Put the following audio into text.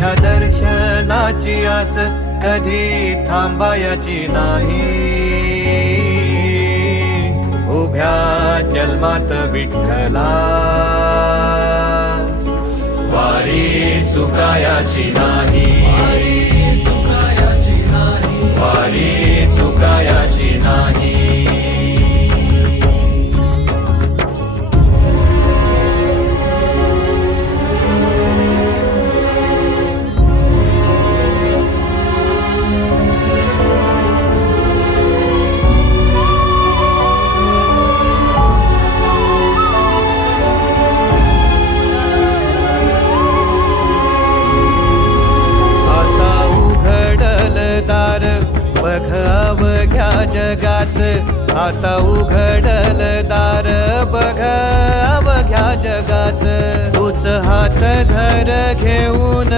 तुझ्या दर्शनाची आस कधी थांबायची नाही. उभ्या जन्मात विठ्ठला वारी चुकायाची नाही. वारी चुकायाची नाही. बघ अवघ्या जगाच, आता उघडल दार बघ अवघ्या जगाच. तूच हात धर घेऊन